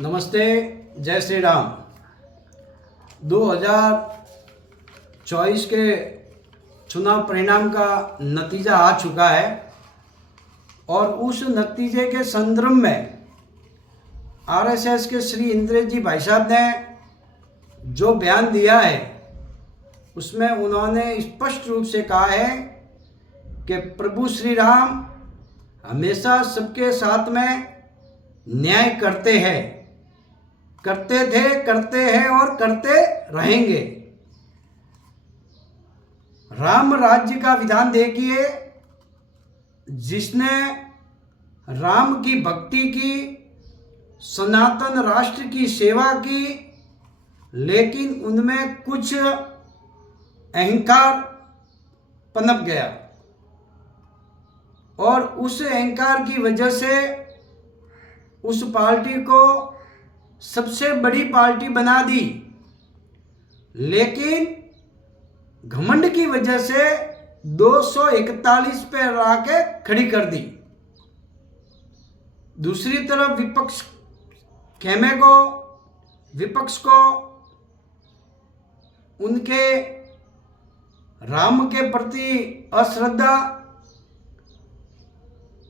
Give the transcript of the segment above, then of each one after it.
नमस्ते, जय श्री राम। 2024 के चुनाव परिणाम का नतीजा आ चुका है और उस नतीजे के संदर्भ में आरएसएस के श्री इंद्रेश जी भाई साहब ने जो बयान दिया है उसमें उन्होंने स्पष्ट रूप से कहा है कि प्रभु श्री राम हमेशा सबके साथ में न्याय करते हैं, करते थे, करते हैं और करते रहेंगे। राम राज्य का विधान देखिए, जिसने राम की भक्ति की, सनातन राष्ट्र की सेवा की, लेकिन उनमें कुछ अहंकार पनप गया और उस अहंकार की वजह से उस पार्टी को सबसे बड़ी पार्टी बना दी, लेकिन घमंड की वजह से 241 पे लाके खड़ी कर दी। दूसरी तरफ विपक्ष को उनके राम के प्रति अश्रद्धा,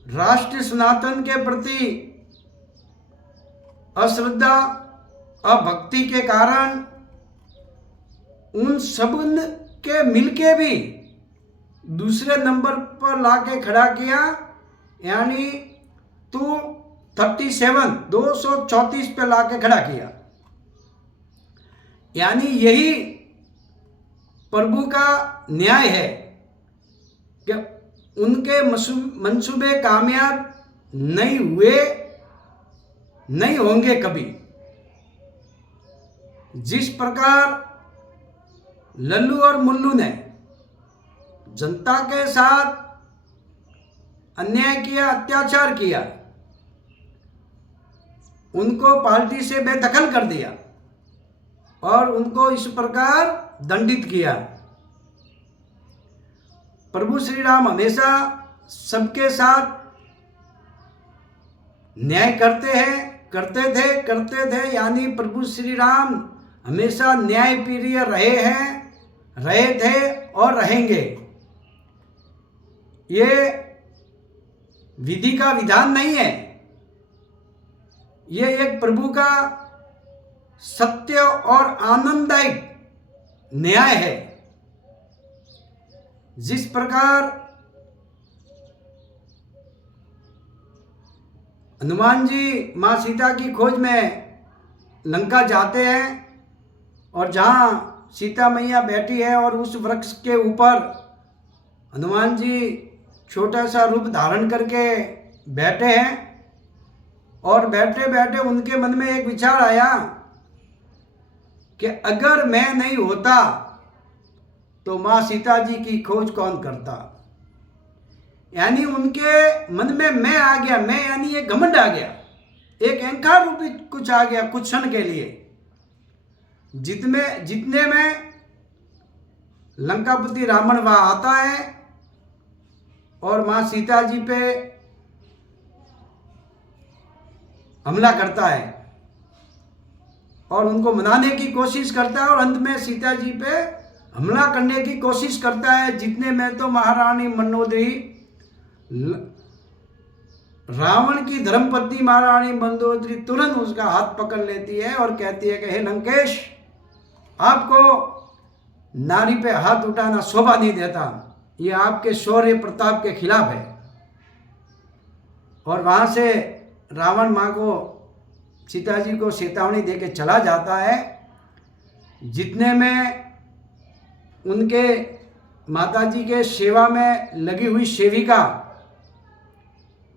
राष्ट्र सनातन के प्रति अश्रद्धा, अभक्ति के कारण उन सब के मिलके भी दूसरे नंबर पर लाके खड़ा किया, यानी 234 पे लाके खड़ा किया। यानी यही प्रभु का न्याय है कि उनके मंसूबे कामयाब नहीं हुए, नहीं होंगे कभी। जिस प्रकार लल्लू और मुल्लू ने जनता के साथ अन्याय किया, अत्याचार किया, उनको पार्टी से बेदखल कर दिया और उनको इस प्रकार दंडित किया। प्रभु श्री राम हमेशा सबके साथ न्याय करते हैं, करते थे, यानी प्रभु श्री राम हमेशा न्यायप्रिय रहे हैं, रहे थे और रहेंगे। ये विधि का विधान नहीं है, ये एक प्रभु का सत्य और आनंददायक न्याय है। जिस प्रकार हनुमान जी माँ सीता की खोज में लंका जाते हैं और जहाँ सीता मैया बैठी है और उस वृक्ष के ऊपर हनुमान जी छोटा सा रूप धारण करके बैठे हैं और बैठे बैठे उनके मन में एक विचार आया कि अगर मैं नहीं होता तो माँ सीता जी की खोज कौन करता। यानी उनके मन में मैं आ गया, मैं यानी एक घमंड आ गया, एक अहंकार रूपी कुछ आ गया कुछ क्षण के लिए। जितने में लंकापति रावण वहां आता है और मां सीता जी पे हमला करता है और उनको मनाने की कोशिश करता है और अंत में सीता जी पे हमला करने की कोशिश करता है। जितने में तो महारानी मंदोदरी, रावण की धर्मपत्नी महारानी मंदोदरी तुरंत उसका हाथ पकड़ लेती है और कहती है कि हे लंकेश, आपको नारी पे हाथ उठाना शोभा नहीं देता, ये आपके शौर्य प्रताप के खिलाफ है। और वहां से रावण माँ को, सीता जी को चेतावनी देके चला जाता है। जितने में उनके माताजी के सेवा में लगी हुई सेविका,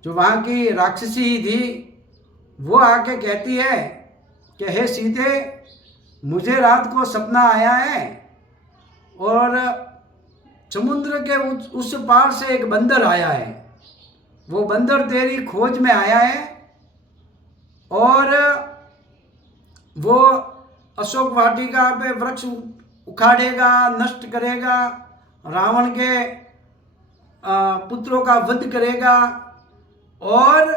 जो वहाँ की राक्षसी ही थी, वो आके कहती है कि हे सीते, मुझे रात को सपना आया है और समुद्र के उस पार से एक बंदर आया है, वो बंदर तेरी खोज में आया है और वो अशोक वाटिका पे वृक्ष उखाड़ेगा, नष्ट करेगा, रावण के पुत्रों का वध करेगा और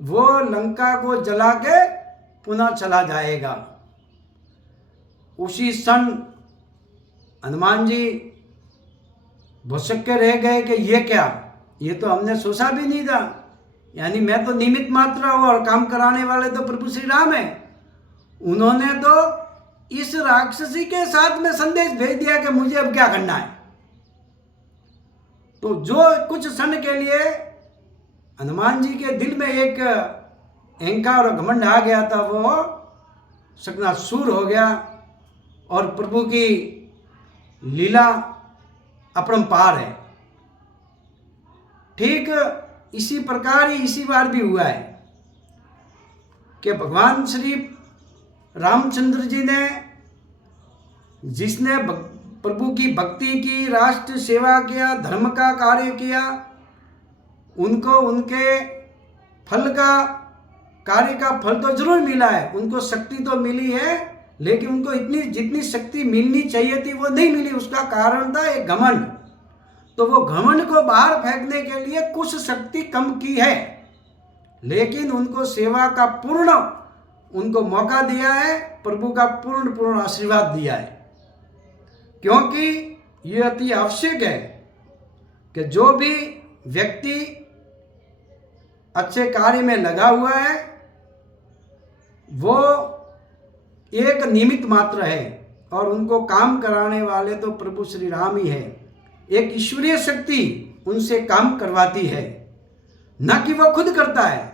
वो लंका को जला के पुनः चला जाएगा। उसी क्षण हनुमान जी भुसक के रह गए कि ये क्या, ये तो हमने सोचा भी नहीं था। यानी मैं तो निमित्त मात्र हूँ और काम कराने वाले तो प्रभु श्री राम हैं। उन्होंने तो इस राक्षसी के साथ में संदेश भेज दिया कि मुझे अब क्या करना है। तो जो कुछ क्षण के लिए हनुमान जी के दिल में एक अहंकार और घमंड आ गया था, वो सकनासूर हो गया और प्रभु की लीला अपरंपार है। ठीक इसी प्रकार ही इसी बार भी हुआ है कि भगवान श्री रामचंद्र जी ने, जिसने प्रभु की भक्ति की, राष्ट्र सेवा किया, धर्म का कार्य किया, उनको उनके फल का, कार्य का फल तो जरूर मिला है, उनको शक्ति तो मिली है, लेकिन उनको इतनी जितनी शक्ति मिलनी चाहिए थी वो नहीं मिली। उसका कारण था एक घमंड। तो वो घमंड को बाहर फेंकने के लिए कुछ शक्ति कम की है, लेकिन उनको सेवा का पूर्ण उनको मौका दिया है, प्रभु का पूर्ण आशीर्वाद दिया है। क्योंकि ये अति आवश्यक है कि जो भी व्यक्ति अच्छे कार्य में लगा हुआ है वो एक निमित्त मात्र है और उनको काम कराने वाले तो प्रभु श्री राम ही है। एक ईश्वरीय शक्ति उनसे काम करवाती है, न कि वो खुद करता है।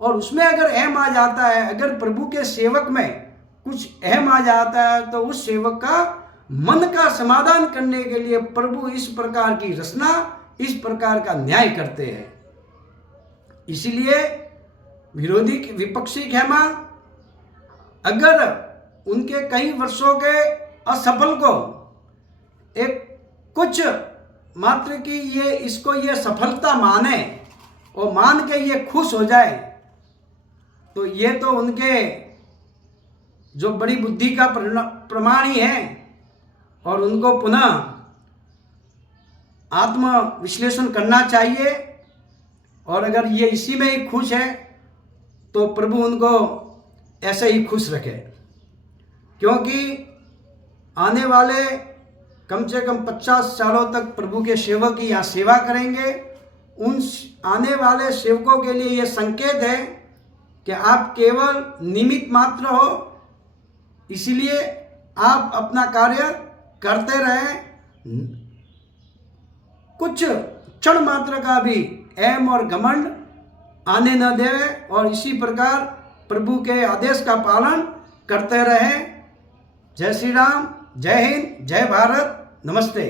और उसमें अगर अहम आ जाता है, अगर प्रभु के सेवक में कुछ अहम आ जाता है, तो उस सेवक का मन का समाधान करने के लिए प्रभु इस प्रकार की रचना, इस प्रकार का न्याय करते हैं। इसलिए विरोधी विपक्षी खेमा अगर उनके कई वर्षों के असफल को एक कुछ मात्र की ये सफलता माने और मान के ये खुश हो जाए, तो ये तो उनके जो बड़ी बुद्धि का प्रमाण ही है। और उनको पुनः आत्म विश्लेषण करना चाहिए। और अगर ये इसी में ही खुश है तो प्रभु उनको ऐसे ही खुश रखे, क्योंकि आने वाले कम से कम 50 सालों तक प्रभु के सेवक ही यहाँ सेवा करेंगे। उन आने वाले सेवकों के लिए ये संकेत है कि आप केवल निमित्त मात्र हो, इसलिए आप अपना कार्य करते रहें, कुछ क्षण मात्र का भी अहम और घमंड आने न दें और इसी प्रकार प्रभु के आदेश का पालन करते रहें। जय श्री राम, जय हिंद, जय भारत, नमस्ते।